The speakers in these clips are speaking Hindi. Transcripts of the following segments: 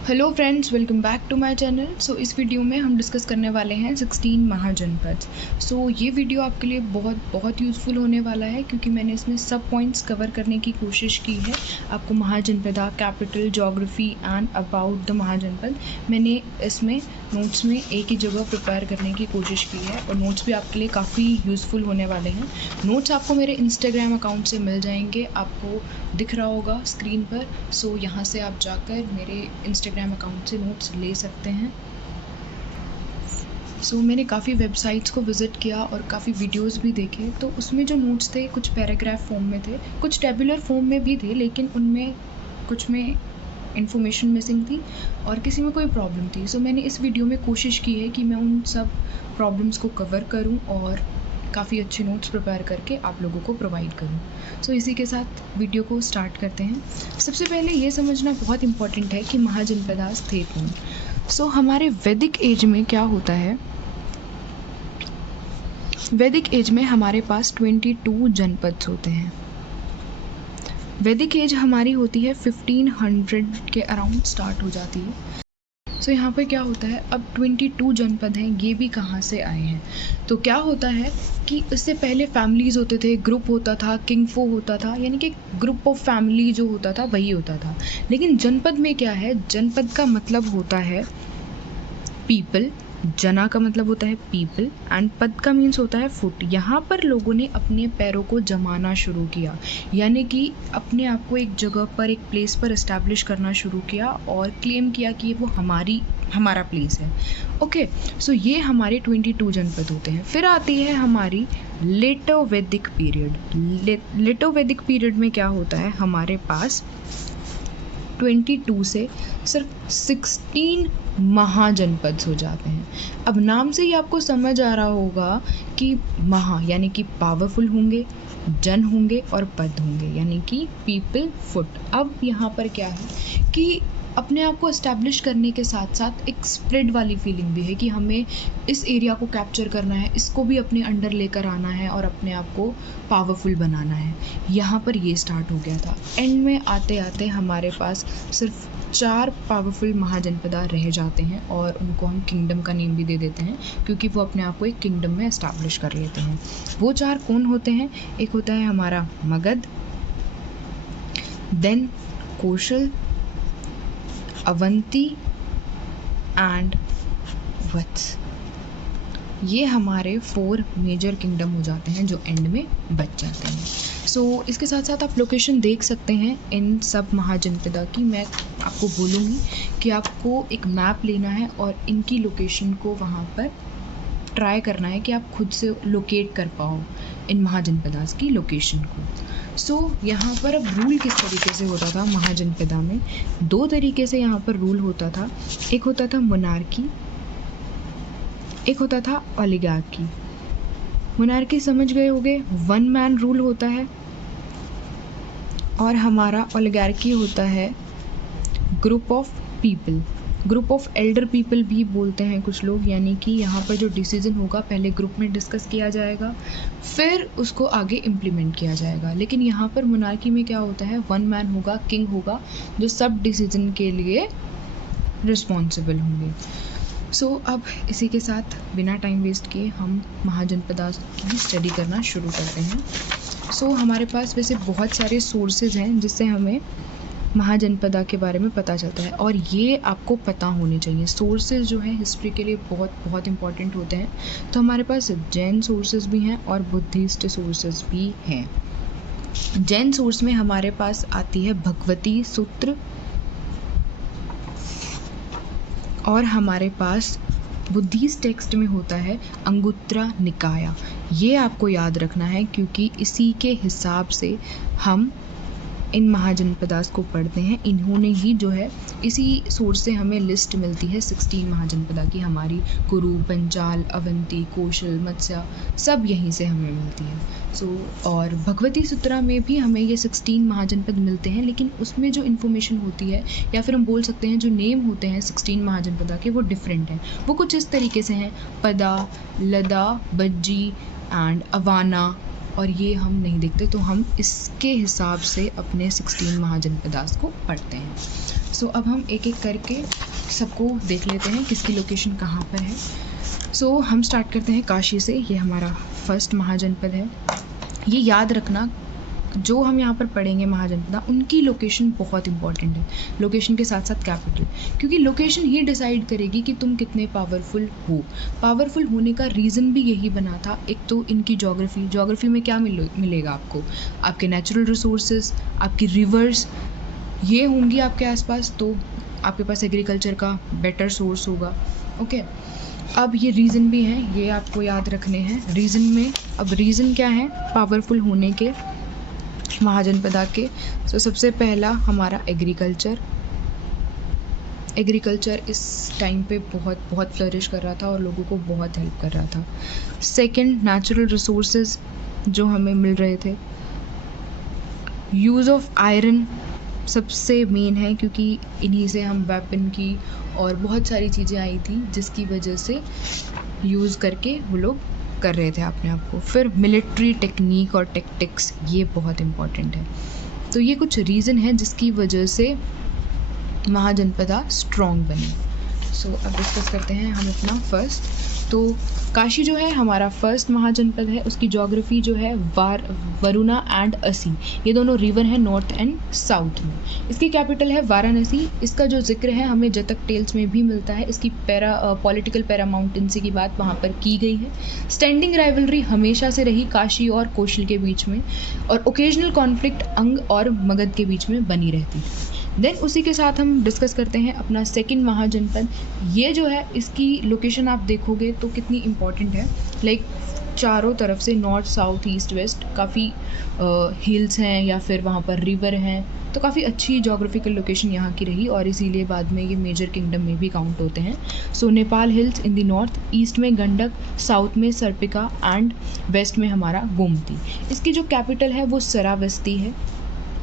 Hello friends, welcome back to my channel. So इस वीडियो में हम डिस्कस करने वाले हैं 16 महाजनपद। सो ये वीडियो आपके लिए बहुत यूज़फुल होने वाला है क्योंकि मैंने इसमें सब पॉइंट्स कवर करने की कोशिश की है। आपको Mahajanapada, capital, geography and about the Mahajanapada मैंने इसमें नोट्स में एक ही जगह प्रिपेयर करने की कोशिश की है और नोट्स भी आपके लिए काफ़ी यूज़फुल होने वाले हैं। नोट्स आपको मेरे इंस्टाग्राम अकाउंट से मिल जाएंगे, आपको दिख रहा होगा स्क्रीन पर। सो यहाँ से आप जाकर मेरे इंस्टाग्राम अकाउंट से नोट्स ले सकते हैं। मैंने काफ़ी वेबसाइट्स को विज़िट किया और काफ़ी वीडियोस भी देखे, तो उसमें जो नोट्स थे कुछ पैराग्राफ फॉर्म में थे, कुछ टेबुलर फॉर्म में भी थे, लेकिन उनमें कुछ में इंफॉर्मेशन मिसिंग थी और किसी में कोई प्रॉब्लम थी। मैंने इस वीडियो में कोशिश की है कि मैं उन सब प्रॉब्लम्स को कवर करूं और काफ़ी अच्छे नोट्स प्रिपेयर करके आप लोगों को प्रोवाइड करूं। इसी के साथ वीडियो को स्टार्ट करते हैं। सबसे पहले ये समझना बहुत इम्पॉर्टेंट है कि महाजनपदास थे कौन। हमारे वैदिक एज में क्या होता है, वैदिक एज में हमारे पास 22 जनपद होते हैं। वैदिक एज हमारी होती है 1500 के अराउंड स्टार्ट हो जाती है। यहाँ पर क्या होता है, अब 22 जनपद हैं, ये भी कहाँ से आए हैं? तो क्या होता है कि इससे पहले फैमिलीज़ होते थे, ग्रुप होता था, किंगफो होता था, यानी कि ग्रुप ऑफ फैमिली जो होता था वही होता था। लेकिन जनपद में क्या है, जनपद का मतलब होता है पीपल, जना का मतलब होता है पीपल एंड पद का मीन्स होता है फुट। यहाँ पर लोगों ने अपने पैरों को जमाना शुरू किया, यानी कि अपने आप को एक जगह पर, एक प्लेस पर इस्टेब्लिश करना शुरू किया और क्लेम किया कि वो हमारा प्लेस है। ओके, ये हमारे 22 जनपद होते हैं। फिर आती है हमारी लेटो वैदिक पीरियड। लेटो वैदिक पीरियड में क्या होता है, हमारे पास 22 से सिर्फ 16 महाजनपद हो जाते हैं। अब नाम से ही आपको समझ आ रहा होगा कि महा यानी कि पावरफुल होंगे, जन होंगे और पद होंगे यानी कि पीपल, फुट। अब यहाँ पर क्या है कि अपने आप को इस्टेब्लिश करने के साथ साथ एक स्प्रेड वाली फीलिंग भी है कि हमें इस एरिया को कैप्चर करना है, इसको भी अपने अंडर लेकर आना है और अपने आप को पावरफुल बनाना है। यहाँ पर ये स्टार्ट हो गया था। एंड में आते आते हमारे पास सिर्फ 4 पावरफुल महाजनपदा रह जाते हैं और उनको हम किंगडम का नेम भी दे देते हैं क्योंकि वो अपने आप को एक किंगडम में इस्टेब्लिश कर लेते हैं। वो 4 कौन होते हैं? एक होता है हमारा मगध, देन कौशल, अवंती एंड वत्स। ये हमारे 4 मेजर किंगडम हो जाते हैं जो एंड में बच जाते हैं। इसके साथ साथ आप लोकेशन देख सकते हैं इन सब महाजनपदा की। मैं आपको बोलूँगी कि आपको एक मैप लेना है और इनकी लोकेशन को वहाँ पर ट्राई करना है कि आप खुद से लोकेट कर पाओ इन महाजनपदास की लोकेशन को। यहाँ पर अब रूल किस तरीके से होता था महाजनपदा में? 2 तरीके से यहाँ पर रूल होता था। एक होता था मोनार्की, एक होता था ओलिगार्की। मोनार्की समझ गए होंगे, 1 मैन रूल होता है, और हमारा ओलिगार्की होता है group of people. Group of Elder people भी बोलते हैं कुछ लोग, यानी कि यहाँ पर जो डिसीजन होगा पहले ग्रुप में डिस्कस किया जाएगा, फिर उसको आगे इम्प्लीमेंट किया जाएगा। लेकिन यहाँ पर मोनार्की में क्या होता है, 1 मैन होगा, किंग होगा, जो सब डिसीजन के लिए रिस्पॉन्सिबल होंगे। अब इसी के साथ बिना टाइम वेस्ट किए हम महाजनपदा की स्टडी करना शुरू करते हैं। हमारे पास वैसे बहुत सारे सोर्सेज हैं जिससे हमें महाजनपदा के बारे में पता चलता है और ये आपको पता होने चाहिए। सोर्सेज जो हैं हिस्ट्री के लिए बहुत इंपॉर्टेंट होते हैं। तो हमारे पास जैन सोर्सेज भी हैं और बुद्धिस्ट सोर्सेज भी हैं। जैन सोर्स में हमारे पास आती है भगवती सूत्र और हमारे पास बुद्धिस्ट टेक्स्ट में होता है अंगुत्तरा निकाया। ये आपको याद रखना है क्योंकि इसी के हिसाब से हम इन महाजनपदास को पढ़ते हैं। इन्होंने ही जो है, इसी सोर्स से हमें लिस्ट मिलती है 16 महाजनपदा की। हमारी कुरु, पंचाल, अवंती, कौशल, मत्स्य सब यहीं से हमें मिलती है। और भगवती सूत्रा में भी हमें ये 16 महाजनपद मिलते हैं, लेकिन उसमें जो इन्फॉर्मेशन होती है या फिर हम बोल सकते हैं जो नेम होते हैं 16 महाजनपदा के वो डिफरेंट हैं। वो कुछ इस तरीके से हैं, पदा, लदा, बज्जी एंड अवाना, और ये हम नहीं देखते, तो हम इसके हिसाब से अपने 16 महाजनपदास को पढ़ते हैं। सो अब हम एक एक करके सबको देख लेते हैं किसकी लोकेशन कहाँ पर है। सो हम स्टार्ट करते हैं काशी से। ये हमारा फर्स्ट महाजनपद है। ये याद रखना, जो हम यहाँ पर पढ़ेंगे महाजनपद, उनकी लोकेशन बहुत इंपॉर्टेंट है, लोकेशन के साथ साथ कैपिटल, क्योंकि लोकेशन ही डिसाइड करेगी कि तुम कितने पावरफुल हो। पावरफुल होने का रीज़न भी यही बना था। एक तो इनकी ज्योग्राफी में क्या मिलेगा आपको, आपके नेचुरल रिसोर्सेज, आपकी रिवर्स ये होंगी आपके आसपास, तो आपके पास एग्रीकल्चर का बेटर सोर्स होगा। ओके, अब ये रीज़न भी हैं, ये आपको याद रखने हैं। रीज़न में अब रीज़न क्या है पावरफुल होने के महाजनपदा के? तो सबसे पहला हमारा एग्रीकल्चर इस टाइम पे बहुत फ्लरिश कर रहा था और लोगों को बहुत हेल्प कर रहा था। सेकंड, नेचुरल रिसोर्सेज जो हमें मिल रहे थे। यूज़ ऑफ आयरन सबसे मेन है, क्योंकि इन्हीं से हम वेपन की और बहुत सारी चीज़ें आई थी जिसकी वजह से यूज़ करके वो लोग कर रहे थे अपने आप को। फिर मिलिट्री टेक्निक और टेक्टिक्स, ये बहुत इम्पॉर्टेंट है। तो ये कुछ रीज़न है जिसकी वजह से महाजनपदा स्ट्रॉन्ग बनी। सो अब डिस्कस करते हैं हम अपना फर्स्ट। तो काशी जो है हमारा फर्स्ट महाजनपद है, उसकी ज्योग्राफी जो है वरुणा एंड असी, ये दोनों रिवर हैं नॉर्थ एंड साउथ में। इसकी कैपिटल है वाराणसी। इसका जो जिक्र है हमें जतक टेल्स में भी मिलता है। इसकी पॉलिटिकल पैरामाउंटेंसी की बात वहाँ पर की गई है। स्टैंडिंग राइवलरी हमेशा से रही काशी और कौशल के बीच में, और ओकेजनल कॉन्फ्लिक्ट अंग और मगध के बीच में बनी रहती है। देन उसी के साथ हम डिस्कस करते हैं अपना सेकंड महाजनपद। ये जो है इसकी लोकेशन आप देखोगे तो कितनी इम्पॉर्टेंट है। लाइक चारों तरफ से नॉर्थ साउथ ईस्ट वेस्ट काफ़ी हिल्स हैं या फिर वहाँ पर रिवर हैं, तो काफ़ी अच्छी जोग्राफिकल लोकेशन यहाँ की रही और इसीलिए बाद में ये मेजर किंगडम में भी काउंट होते हैं। So Nepal hills in the north, east में गंडक, साउथ में सरपिका एंड वेस्ट में हमारा गोमती। इसकी जो कैपिटल है वो सरावस्ती है।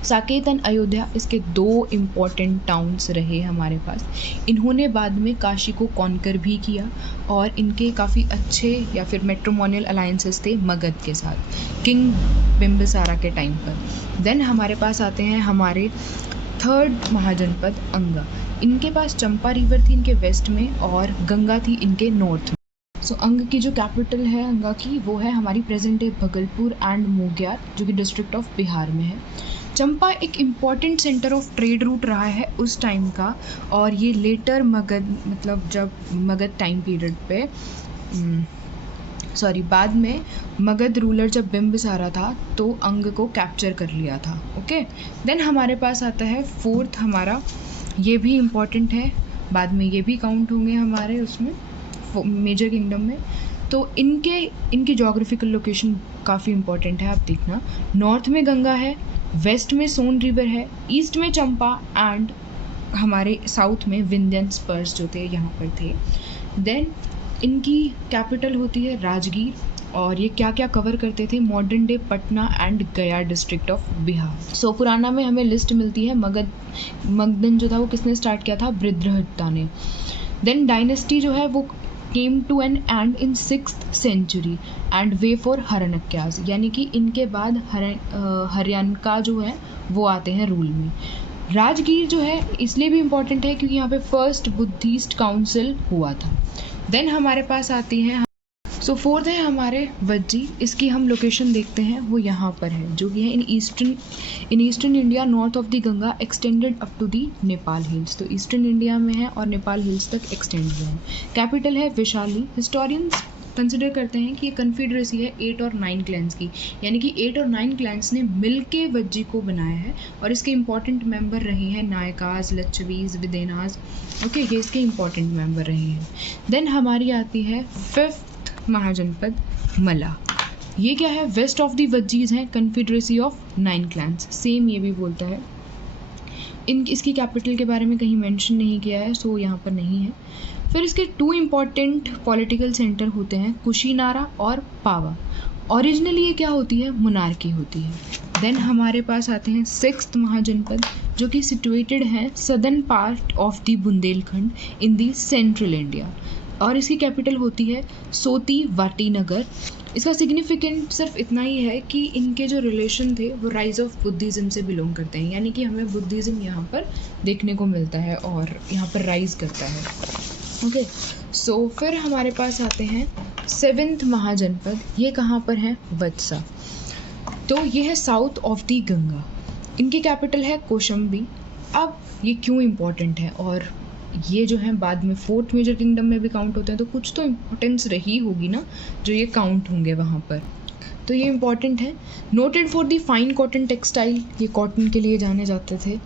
साकेत एंड अयोध्या इसके दो इम्पॉर्टेंट टाउन्स रहे हमारे पास। इन्होंने बाद में काशी को कॉन्कर भी किया और इनके काफ़ी अच्छे या फिर मैट्रिमोनियल अलायंसेस थे मगध के साथ किंग बिम्बिसारा के टाइम पर। देन हमारे पास आते हैं हमारे थर्ड महाजनपद अंगा। इनके पास चंपा रिवर थी इनके वेस्ट में और गंगा थी इनके नॉर्थ में। सो अंग की जो कैपिटल है अंगा की वो है हमारी present day Bhagalpur and Munger, जो कि डिस्ट्रिक्ट ऑफ बिहार में है। चंपा एक important centre of trade route रहा है उस टाइम का, और ये लेटर मगध, मतलब जब मगध टाइम पीरियड पे बाद में मगध रूलर जब बिम्बिसारा था तो अंग को कैप्चर कर लिया था। ओके, देन हमारे पास आता है फोर्थ हमारा, ये भी इम्पॉर्टेंट है, बाद में ये भी काउंट होंगे हमारे उसमें मेजर किंगडम में। तो इनकी जोग्राफिकल लोकेशन काफ़ी इम्पॉर्टेंट है, आप देखना। नॉर्थ में गंगा है, वेस्ट में सोन रिवर है, ईस्ट में चंपा एंड हमारे साउथ में विंध्यन स्पर्स जो थे यहाँ पर थे। देन इनकी कैपिटल होती है राजगीर, और ये क्या क्या कवर करते थे, मॉडर्न डे पटना एंड गया डिस्ट्रिक्ट ऑफ बिहार। सो पुराना में हमें लिस्ट मिलती है मगधन जो था वो किसने स्टार्ट किया था, बृहद्रहट्टा ने। देन डायनेस्टी जो है वो came to an end in 6th century and way for हरण्यकास, यानी कि इनके बाद हरियाणा जो है वो आते हैं रूल में। राजगीर जो है इसलिए भी इम्पॉर्टेंट है क्योंकि यहाँ पे फर्स्ट बुद्धिस्ट काउंसिल हुआ था। देन हमारे पास आती हैं सो फोर्थ है हमारे वज्जी। इसकी हम लोकेशन देखते हैं, वो यहाँ पर है, जो कि है in eastern India north of the Ganga extended up to the Nepal hills. तो ईस्टर्न इंडिया में है और नेपाल हिल्स तक एक्सटेंड हुआ है। कैपिटल है वैशाली। हिस्टोरियंस कंसिडर करते हैं कि ये कन्फेडरेसी है 8 और 9 क्लैंस की, यानी कि 8 और 9 क्लैंस ने मिलके वज्जी को बनाया है और इसके इंपॉर्टेंट मेंबर रहे हैं नायकाज, लच्छवीज, विदेनाज। ओके, ये इसके इंपॉर्टेंट मेंबर रहे हैं। देन हमारी आती है फिफ्थ महाजनपद मला। ये क्या है, वेस्ट ऑफ द वज्जीज है, कन्फेडरेसी ऑफ 9 क्लैंस, सेम ये भी बोलता है। इसकी कैपिटल के बारे में कहीं मेंशन नहीं किया है, सो यहाँ पर नहीं है। फिर इसके 2 इम्पॉर्टेंट पॉलिटिकल सेंटर होते हैं, कुशीनारा और पावा। ओरिजिनली ये क्या होती है, मोनार्की होती है। देन हमारे पास आते हैं 6th महाजनपद, जो कि सिचुएटेड है southern part of the Bundelkhand in the central India, और इसकी कैपिटल होती है सोती वाटीनगर। इसका सिग्निफिकेंट सिर्फ इतना ही है कि इनके जो रिलेशन थे वो राइज ऑफ बुद्धिज़्म से बिलोंग करते हैं, यानी कि हमें बुद्धिज़्म यहाँ पर देखने को मिलता है और यहाँ पर राइज करता है। ओके, सो फिर हमारे पास आते हैं 7th महाजनपद। ये कहाँ पर है? वत्सा। तो ये है साउथ ऑफ दी गंगा। इनकी कैपिटल है कौशाम्बी। अब ये क्यों इम्पोर्टेंट है, और ये जो है बाद में 4th मेजर किंगडम में भी काउंट होते हैं, तो कुछ तो इम्पोर्टेंस रही होगी ना जो ये काउंट होंगे वहाँ पर। तो ये इम्पॉर्टेंट है। Noted for the fine cotton textile, ये कॉटन के लिए जाने जाते थे।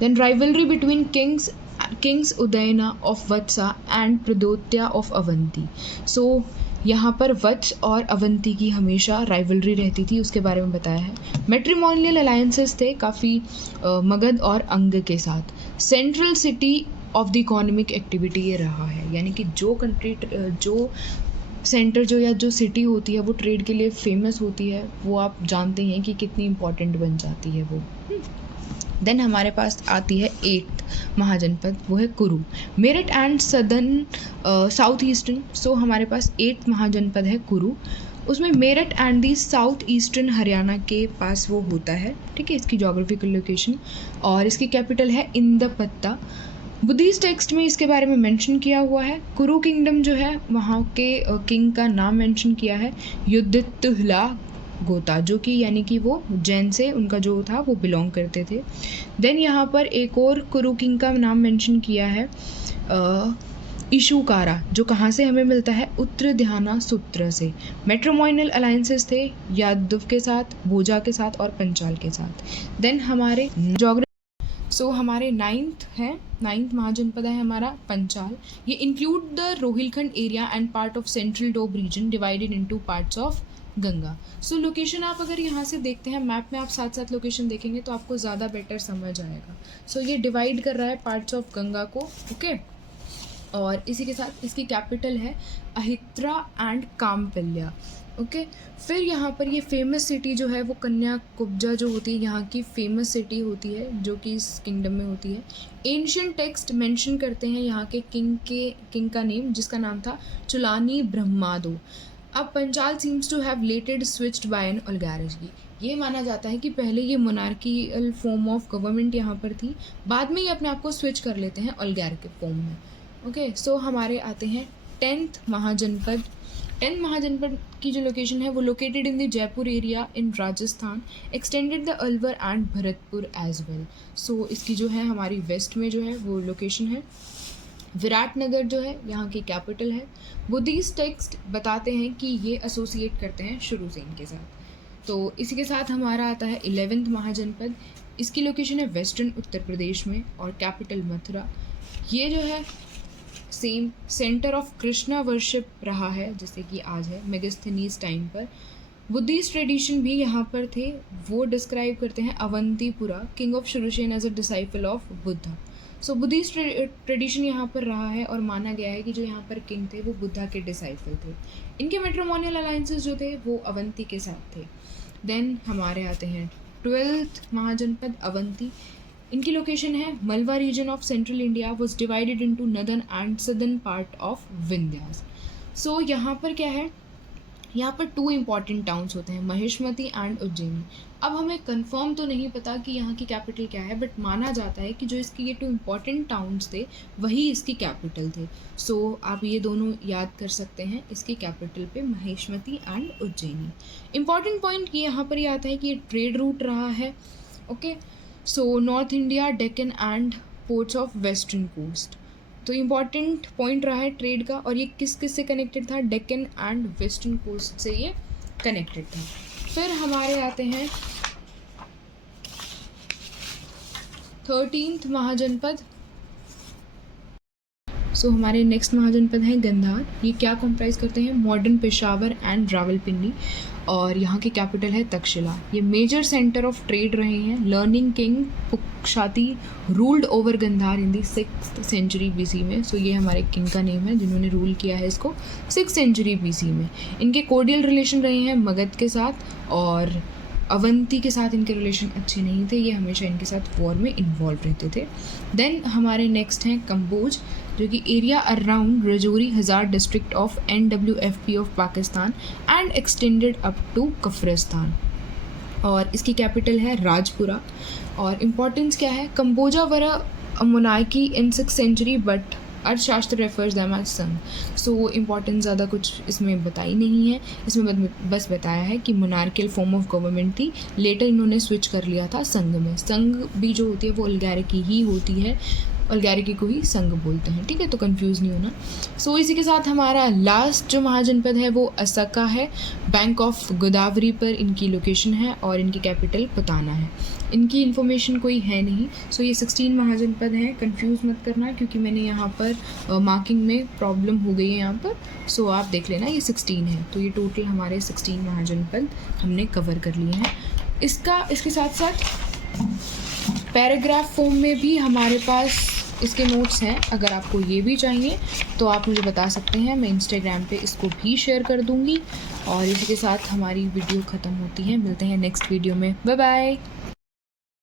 Then rivalry between kings Udayana of Vatsa and Pradyota of Avanti. So यहाँ पर वत्स और अवंती की हमेशा राइवलरी रहती थी, उसके बारे में बताया है। मैट्रिमोनियल अलायंसेस थे काफ़ी मगध और अंग के साथ। Central city of the economic activity ये रहा है, यानी कि जो कंट्री जो सेंटर जो या जो सिटी होती है वो ट्रेड के लिए फेमस होती है, वो आप जानते हैं कि कितनी इम्पोर्टेंट बन जाती है वो। देन हमारे पास आती है 8th महाजनपद, वो है Kuru. Meerut and southern south eastern. So हमारे पास 8th महाजनपद है कुरु। उसमें Meerut and the south eastern Haryana के पास वो होता है, ठीक है, इसकी जोग्राफिकल लोकेशन। और इसकी कैपिटल है इंदपत्ता। बुद्धिस्ट टेक्स्ट में इसके बारे में मेंशन किया हुआ है। कुरु किंगडम जो है वहाँ के किंग का नाम मेंशन किया है युधिष्ठिर गोता, जो कि यानी कि वो जैन से उनका जो था वो बिलोंग करते थे। देन यहाँ पर एक और कुरु किंग का नाम मेंशन किया है इशुकारा, जो कहाँ से हमें मिलता है? उत्तर ध्याना सूत्र से। मेट्रोमोनियल अलायंसेस थे यादव के साथ, भोजा के साथ और पंचाल के साथ। देन हमारे हमारे 9th महाजनपद है हमारा पंचाल। ये include the Rohilkhand area and part of central Doab region divided into parts of Ganga. Location आप अगर यहाँ से देखते हैं मैप में, आप साथ साथ लोकेशन देखेंगे तो आपको ज़्यादा बेटर समझ आएगा। ये डिवाइड कर रहा है पार्ट्स ऑफ गंगा को, ओके। और इसी के साथ इसकी कैपिटल है अहित्रा एंड कामपिल्या, ओके। फिर यहाँ पर ये फेमस सिटी जो है वो कन्याकुब्जा जो होती है, यहाँ की फेमस सिटी होती है जो कि इस किंगडम में होती है। एंशिएंट टेक्स्ट मेंशन करते हैं यहाँ के किंग का नेम, जिसका नाम था चुलानी ब्रह्मादो। अब Panchala seems to have later switched by an oligarchy. ये माना जाता है कि पहले ये मोनार्कियल फॉर्म ऑफ गवर्नमेंट यहाँ पर थी, बाद में ये अपने आप को स्विच कर लेते हैं ओलिगार्किक फॉर्म में, ओके। हमारे आते हैं 10th महाजनपद। 10th महाजनपद की जो लोकेशन है वो located in the Jaipur area in Rajasthan, extended the Alwar and Bharatpur as well. इसकी जो है हमारी वेस्ट में जो है वो लोकेशन है। विराटनगर जो है यहाँ की कैपिटल है। बुद्धिस्ट टेक्स्ट बताते हैं कि ये एसोसिएट करते हैं शुरू से इनके साथ। तो इसी के साथ हमारा आता है 11th महाजनपद। इसकी लोकेशन है वेस्टर्न उत्तर प्रदेश में और कैपिटल मथुरा। ये जो है same center of Krishna worship रहा है जैसे कि आज है मेगास्थनीज टाइम पर। बुद्धिस्ट ट्रेडिशन भी यहाँ पर थे, वो डिस्क्राइब करते हैं Avantiputra king of Shurasena as a disciple of Buddha. Buddhist tradition यहाँ पर रहा है और माना गया है कि जो यहाँ पर किंग थे वो बुद्धा के डिसाइपल थे। इनके मैट्रिमोनियल अलायंसेस जो थे वो अवंती के साथ थे। देन हमारे आते हैं 12th महाजनपद अवंती। इनकी लोकेशन है Malwa region of central India, was divided into northern and southern part of Vindhyas. यहाँ पर क्या है, यहाँ पर 2 इम्पॉर्टेंट टाउन्स होते हैं, महेशमती एंड उज्जैनी। अब हमें कंफर्म तो नहीं पता कि यहाँ की कैपिटल क्या है, बट माना जाता है कि जो इसकी ये 2 इम्पॉर्टेंट टाउन्स थे वही इसकी कैपिटल थे। आप ये दोनों याद कर सकते हैं इसकी कैपिटल पे, Mahishmati and Ujjaini. Important point ये यहाँ पर ये आता है कि ये ट्रेड रूट रहा है, okay. North India, Deccan and ports of western coast. तो इम्पॉर्टेंट पॉइंट रहा है ट्रेड का, और ये किस किस से कनेक्टेड था? डेक्कन एंड वेस्टर्न कोस्ट से ये कनेक्टेड था। फिर हमारे आते हैं 13th महाजनपद। हमारे नेक्स्ट महाजनपद हैं गंधार। ये क्या कंप्राइज करते हैं? मॉडर्न पेशावर एंड रावलपिंडी, और यहाँ की कैपिटल है तक्षशिला। ये मेजर सेंटर ऑफ ट्रेड रहे हैं। Learning king Pukkusati ruled over Gandhara in the 6th century BC में। ये हमारे किंग का नेम है जिन्होंने रूल किया है इसको 6th century BC में। इनके कोर्डियल रिलेशन रहे हैं मगध के साथ, और अवंती के साथ इनके रिलेशन अच्छे नहीं थे, ये हमेशा इनके साथ वॉर में इन्वॉल्व रहते थे। देन हमारे नेक्स्ट हैं कंबोज, जो कि area around Rajouri Hazara district of NWFP of Pakistan and extended up to Kafiristan, और इसकी कैपिटल है राजपुरा। और इम्पोर्टेंस क्या है, Kamboja were a monarchy in 6th century but Arthashastra refers them as Sangha. So importance ज़्यादा कुछ इसमें बताई नहीं है, इसमें बस बताया है कि मोनार्कियल फॉर्म ऑफ गवर्नमेंट थी, लेटर इन्होंने स्विच कर लिया था संघ में। संघ भी जो होती है वो ओलिगार्की ही होती है, ओलिगार्की को ही संघ बोलते हैं, ठीक है, तो कंफ्यूज नहीं होना। सो इसी के साथ हमारा लास्ट जो महाजनपद है वो असका है, बैंक ऑफ गोदावरी पर इनकी लोकेशन है और इनकी कैपिटल पताना है। इनकी इन्फॉर्मेशन कोई है नहीं। सो ये 16 महाजनपद हैं, कंफ्यूज मत करना क्योंकि मैंने यहाँ पर मार्किंग में प्रॉब्लम हो गई है यहाँ पर। सो आप देख लेना ये 16 है, तो ये टोटल हमारे 16 महाजनपद हमने कवर कर लिए हैं। इसके साथ साथ पैराग्राफ फॉर्म में भी हमारे पास इसके नोट्स हैं, अगर आपको ये भी चाहिए तो आप मुझे बता सकते हैं, मैं इंस्टाग्राम पे इसको भी शेयर कर दूँगी। और इसी के साथ हमारी वीडियो ख़त्म होती है, मिलते हैं नेक्स्ट वीडियो में, बाय बाय।